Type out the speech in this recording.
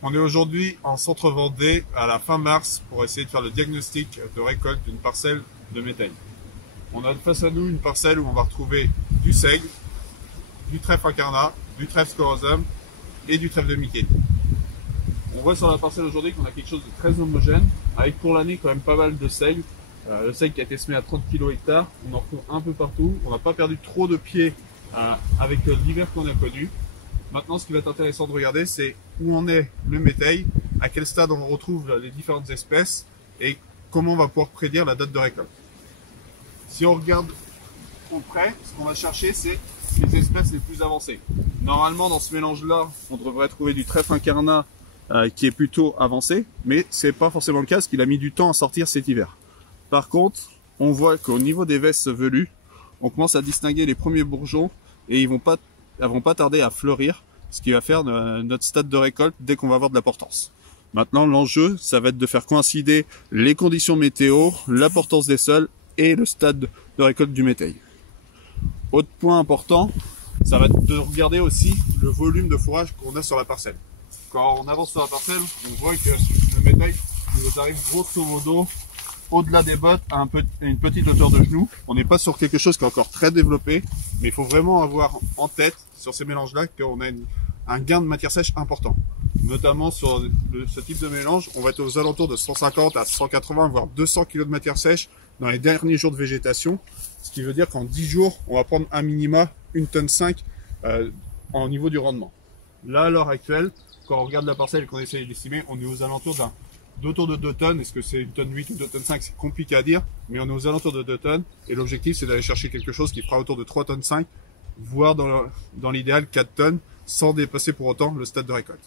On est aujourd'hui en centre Vendée à la fin mars pour essayer de faire le diagnostic de récolte d'une parcelle de méthane. On a face à nous une parcelle où on va retrouver du seigle, du trèfle incarnat, du trèfle scorosum et du trèfle de Mickey. On voit sur la parcelle aujourd'hui qu'on a quelque chose de très homogène, avec pour l'année quand même pas mal de seigle. Le seigle qui a été semé à 30 kg hectare, on en retrouve un peu partout. On n'a pas perdu trop de pieds avec l'hiver qu'on a connu. Maintenant, ce qui va être intéressant de regarder, c'est où en est le métail, à quel stade on retrouve les différentes espèces et comment on va pouvoir prédire la date de récolte. Si on regarde au près, ce qu'on va chercher, c'est les espèces les plus avancées. Normalement, dans ce mélange-là, on devrait trouver du trèfle incarnat qui est plutôt avancé, mais c'est pas forcément le cas, parce qu'il a mis du temps à sortir cet hiver. Par contre, on voit qu'au niveau des vesses velues, on commence à distinguer les premiers bourgeons et ils vont pas tarder à fleurir, ce qui va faire notre stade de récolte dès qu'on va avoir de la portance. Maintenant, l'enjeu, ça va être de faire coïncider les conditions météo, la portance des sols et le stade de récolte du métail. Autre point important, ça va être de regarder aussi le volume de fourrage qu'on a sur la parcelle. Quand on avance sur la parcelle, on voit que le métail nous arrive grosso modo au-delà des bottes à une petite hauteur de genou. On n'est pas sur quelque chose qui est encore très développé, mais il faut vraiment avoir en tête sur ces mélanges-là qu'on a un gain de matière sèche important. Notamment sur ce type de mélange, on va être aux alentours de 150 à 180 voire 200 kg de matière sèche dans les derniers jours de végétation, ce qui veut dire qu'en 10 jours, on va prendre un minima 1,5 tonne en niveau du rendement. Là, à l'heure actuelle, quand on regarde la parcelle et qu'on essaie d'estimer, on est aux alentours d'autour de 2 tonnes. Est-ce que c'est 1,8 tonne ou 2,5 tonnes, c'est compliqué à dire, mais on est aux alentours de 2 tonnes. Et l'objectif, c'est d'aller chercher quelque chose qui fera autour de 3,5 tonnes, voire dans l'idéal 4 tonnes, sans dépasser pour autant le stade de récolte.